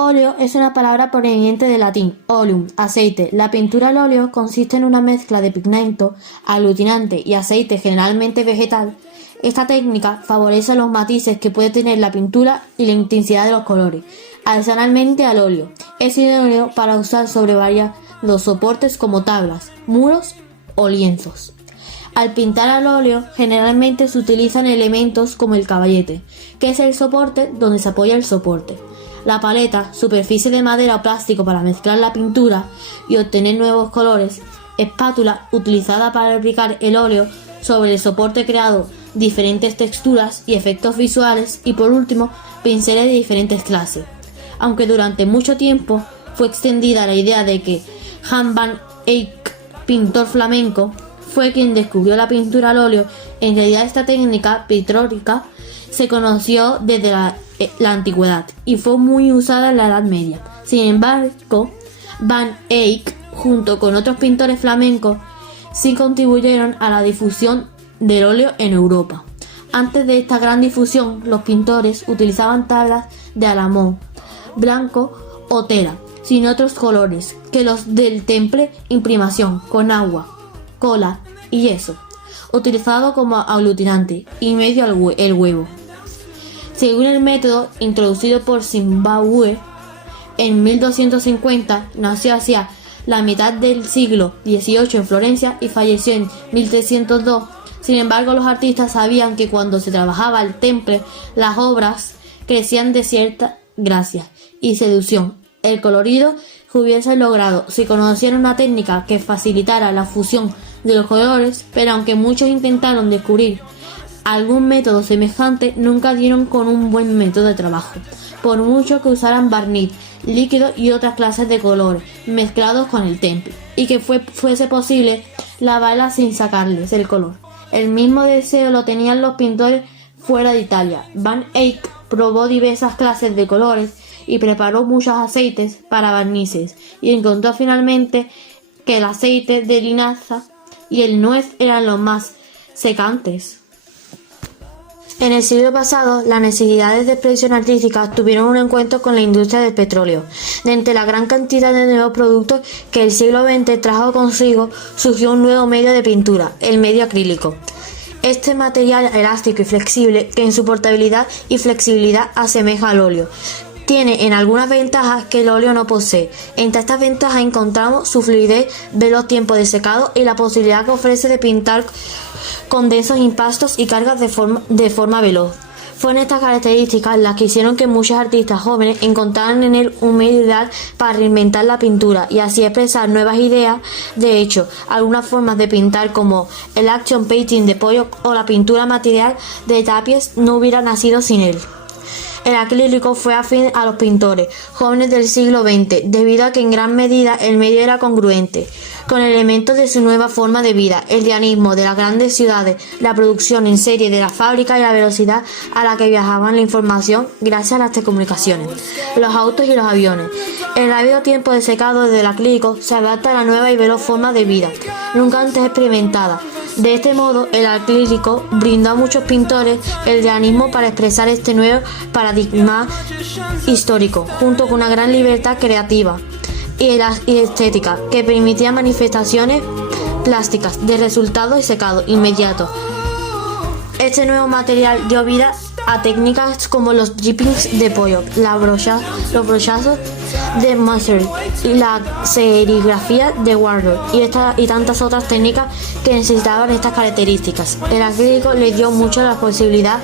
Óleo es una palabra proveniente del latín oleum, aceite. La pintura al óleo consiste en una mezcla de pigmento, aglutinante y aceite generalmente vegetal. Esta técnica favorece los matices que puede tener la pintura y la intensidad de los colores. Adicionalmente al óleo, es idóneo para usar sobre varios soportes como tablas, muros o lienzos. Al pintar al óleo, generalmente se utilizan elementos como el caballete, que es el soporte donde se apoya el soporte. La paleta, superficie de madera o plástico para mezclar la pintura y obtener nuevos colores. Espátula, utilizada para aplicar el óleo sobre el soporte creando diferentes texturas y efectos visuales. Y por último, pinceles de diferentes clases. Aunque durante mucho tiempo fue extendida la idea de que Jan van Eyck, pintor flamenco, fue quien descubrió la pintura al óleo, en realidad esta técnica pictórica se conoció desde la antigüedad y fue muy usada en la Edad Media. Sin embargo, Van Eyck, junto con otros pintores flamencos, sí contribuyeron a la difusión del óleo en Europa. Antes de esta gran difusión, los pintores utilizaban tablas de alamón, blanco o tela, sin otros colores que los del temple, imprimación con agua, cola y yeso, utilizado como aglutinante y medio el huevo. Según el método introducido por Zimbabue en 1250, nació hacia la mitad del siglo XVIII en Florencia y falleció en 1302. Sin embargo, los artistas sabían que cuando se trabajaba el temple, las obras crecían de cierta gracia y seducción. El colorido que hubiesen logrado si conocieran una técnica que facilitara la fusión de los colores, pero aunque muchos intentaron descubrir algún método semejante, nunca dieron con un buen método de trabajo, por mucho que usaran barniz, líquido y otras clases de colores mezclados con el temple, y que fuese posible lavarla sin sacarles el color. El mismo deseo lo tenían los pintores fuera de Italia. Van Eyck probó diversas clases de colores y preparó muchos aceites para barnices, y encontró finalmente que el aceite de linaza y el nuez eran los más secantes. En el siglo pasado, las necesidades de expresión artística tuvieron un encuentro con la industria del petróleo. De entre la gran cantidad de nuevos productos que el siglo XX trajo consigo, surgió un nuevo medio de pintura, el medio acrílico. Este material elástico y flexible, que en su portabilidad y flexibilidad asemeja al óleo, tiene en algunas ventajas que el óleo no posee. Entre estas ventajas encontramos su fluidez, veloz tiempo de secado y la posibilidad que ofrece de pintar con densos impastos y cargas de forma veloz. Fueron estas características las que hicieron que muchos artistas jóvenes encontraran en él un medio ideal para reinventar la pintura y así expresar nuevas ideas. De hecho, algunas formas de pintar como el action painting de Pollock o la pintura material de Tapies no hubieran nacido sin él. El acrílico fue afín a los pintores jóvenes del siglo XX, debido a que en gran medida el medio era congruente con elementos de su nueva forma de vida, el dinamismo de las grandes ciudades, la producción en serie de la fábrica y la velocidad a la que viajaban la información gracias a las telecomunicaciones, los autos y los aviones. El rápido tiempo de secado del acrílico se adapta a la nueva y veloz forma de vida, nunca antes experimentada. De este modo, el acrílico brindó a muchos pintores el dinamismo para expresar este nuevo paradigma histórico, junto con una gran libertad creativa y estética que permitía manifestaciones plásticas de resultados y secado inmediato. Este nuevo material dio vida a técnicas como los drippings de Pollock, los brochazos de Musser y la serigrafía de Warhol y tantas otras técnicas que necesitaban estas características. El acrílico le dio mucho la posibilidad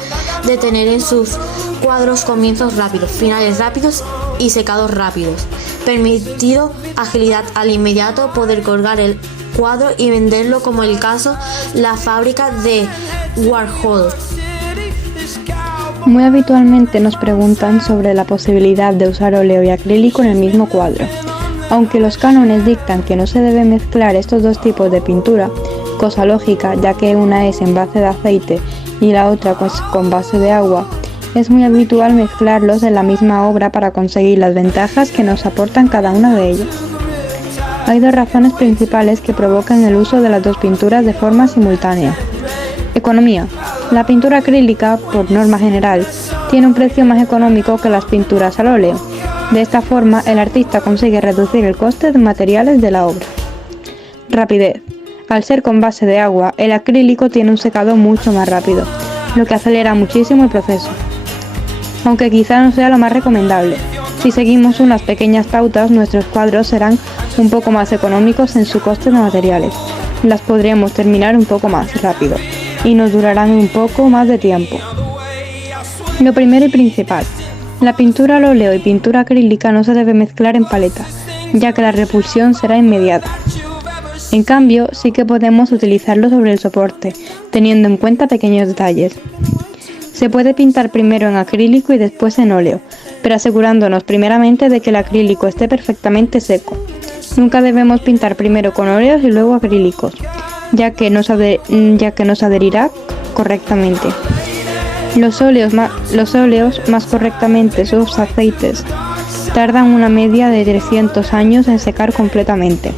de tener en sus cuadros comienzos rápidos, finales rápidos y secados rápidos, permitido agilidad al inmediato poder colgar el cuadro y venderlo, como el caso la fábrica de Warhol. Muy habitualmente nos preguntan sobre la posibilidad de usar óleo y acrílico en el mismo cuadro. Aunque los cánones dictan que no se debe mezclar estos dos tipos de pintura, cosa lógica ya que una es en base de aceite y la otra con base de agua, es muy habitual mezclarlos en la misma obra para conseguir las ventajas que nos aportan cada una de ellas. Hay dos razones principales que provocan el uso de las dos pinturas de forma simultánea. Economía. La pintura acrílica, por norma general, tiene un precio más económico que las pinturas al óleo. De esta forma, el artista consigue reducir el coste de materiales de la obra. Rapidez. Al ser con base de agua, el acrílico tiene un secado mucho más rápido, lo que acelera muchísimo el proceso, aunque quizá no sea lo más recomendable. Si seguimos unas pequeñas pautas, nuestros cuadros serán un poco más económicos en su coste de materiales. Las podremos terminar un poco más rápido y nos durarán un poco más de tiempo. Lo primero y principal, la pintura al óleo y pintura acrílica no se debe mezclar en paleta, ya que la repulsión será inmediata. En cambio, sí que podemos utilizarlo sobre el soporte, teniendo en cuenta pequeños detalles. Se puede pintar primero en acrílico y después en óleo, pero asegurándonos primeramente de que el acrílico esté perfectamente seco. Nunca debemos pintar primero con óleos y luego acrílicos, ya que nos adherirá correctamente. Los óleos más correctamente sus aceites tardan una media de 300 años en secar completamente,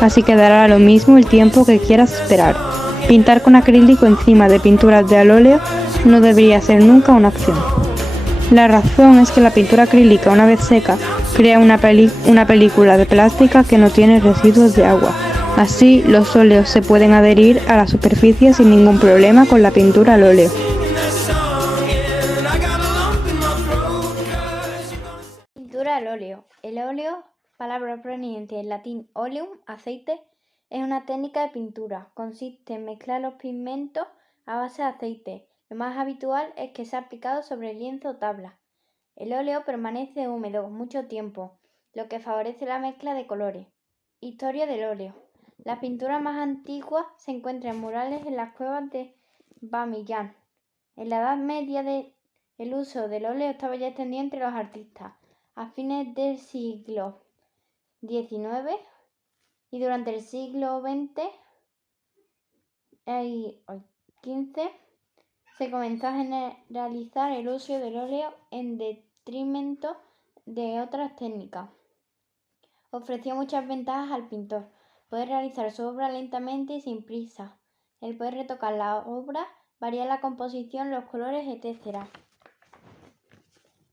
así que dará lo mismo el tiempo que quieras esperar. Pintar con acrílico encima de pinturas de al óleo no debería ser nunca una opción. La razón es que la pintura acrílica, una vez seca, crea una película de plástica que no tiene residuos de agua. Así, los óleos se pueden adherir a la superficie sin ningún problema con la pintura al óleo. Pintura al óleo. El óleo, palabra proveniente del latín oleum, aceite, es una técnica de pintura. Consiste en mezclar los pigmentos a base de aceite. Lo más habitual es que sea aplicado sobre lienzo o tabla. El óleo permanece húmedo mucho tiempo, lo que favorece la mezcla de colores. Historia del óleo. Las pinturas más antiguas se encuentran en murales en las cuevas de Bamiyan. En la Edad Media el uso del óleo estaba ya extendido entre los artistas. A fines del siglo XIX y durante el siglo XX y XV se comenzó a generalizar el uso del óleo en detrimento de otras técnicas. Ofreció muchas ventajas al pintor: poder realizar su obra lentamente y sin prisa, el poder retocar la obra, variar la composición, los colores, etc.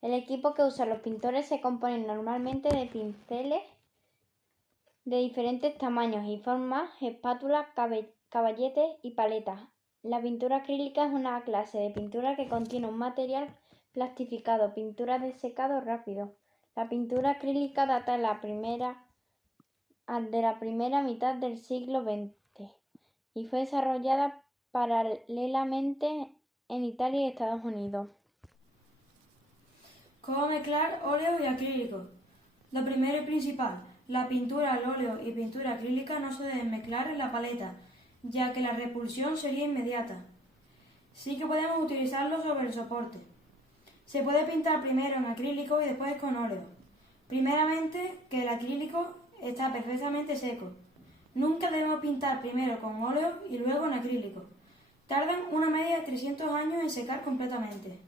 El equipo que usan los pintores se compone normalmente de pinceles de diferentes tamaños y formas, espátulas, caballetes y paletas. La pintura acrílica es una clase de pintura que contiene un material plastificado, pintura de secado rápido. La pintura acrílica data de la primera mitad del siglo XX y fue desarrollada paralelamente en Italia y Estados Unidos. ¿Cómo mezclar óleo y acrílico? Lo primero y principal, la pintura al óleo y pintura acrílica no se deben mezclar en la paleta, ya que la repulsión sería inmediata. Sí que podemos utilizarlo sobre el soporte. Se puede pintar primero en acrílico y después con óleo. Primeramente, que el acrílico está perfectamente seco. Nunca debemos pintar primero con óleo y luego en acrílico. Tardan una media de 300 años en secar completamente.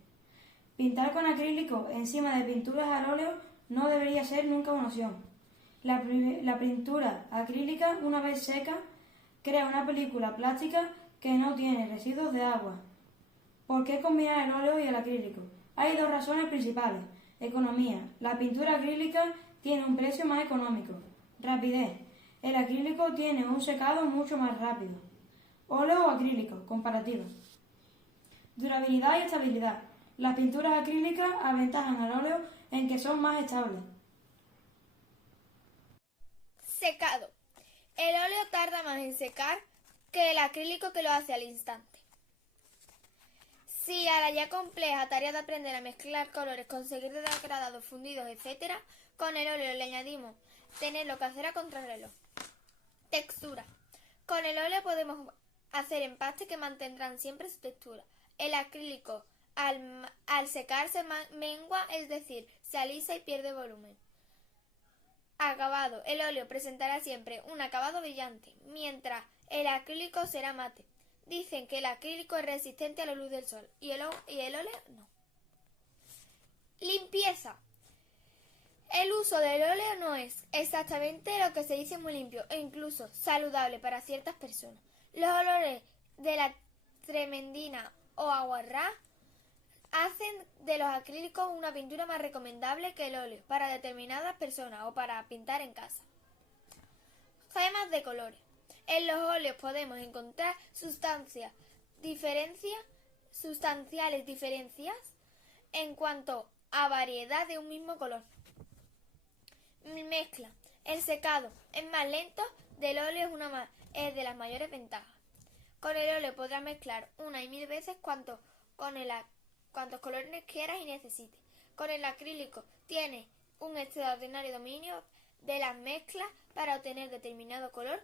Pintar con acrílico encima de pinturas al óleo no debería ser nunca una opción. La pintura acrílica, una vez seca, crea una película plástica que no tiene residuos de agua. ¿Por qué combinar el óleo y el acrílico? Hay dos razones principales. Economía. La pintura acrílica tiene un precio más económico. Rapidez. El acrílico tiene un secado mucho más rápido. Óleo o acrílico. Comparativa. Durabilidad y estabilidad. Las pinturas acrílicas aventajan al óleo en que son más estables. Secado. El óleo tarda más en secar que el acrílico, que lo hace al instante. Si a la ya compleja tarea de aprender a mezclar colores, conseguir degradados, fundidos, etc., con el óleo le añadimos tenerlo que hacer a contrarreloj. Textura. Con el óleo podemos hacer empastes que mantendrán siempre su textura. El acrílico al secarse mengua, es decir, se alisa y pierde volumen. Acabado. El óleo presentará siempre un acabado brillante, mientras el acrílico será mate. Dicen que el acrílico es resistente a la luz del sol y el óleo no. Limpieza. El uso del óleo no es exactamente lo que se dice muy limpio e incluso saludable para ciertas personas. Los olores de la tremendina o aguarrás hacen de los acrílicos una pintura más recomendable que el óleo para determinadas personas o para pintar en casa. Gemas de colores. En los óleos podemos encontrar sustanciales diferencias en cuanto a variedad de un mismo color. Mezcla. El secado es más lento del óleo es de las mayores ventajas. Con el óleo podrás mezclar una y 1000 veces cuantos colores quieras y necesites. Con el acrílico tienes un extraordinario dominio de las mezclas para obtener determinado color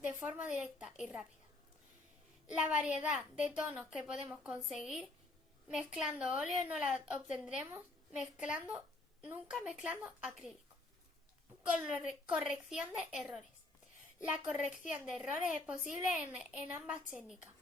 de forma directa y rápida. La variedad de tonos que podemos conseguir mezclando óleo no la obtendremos nunca mezclando acrílico. Corrección de errores. La corrección de errores es posible en ambas técnicas.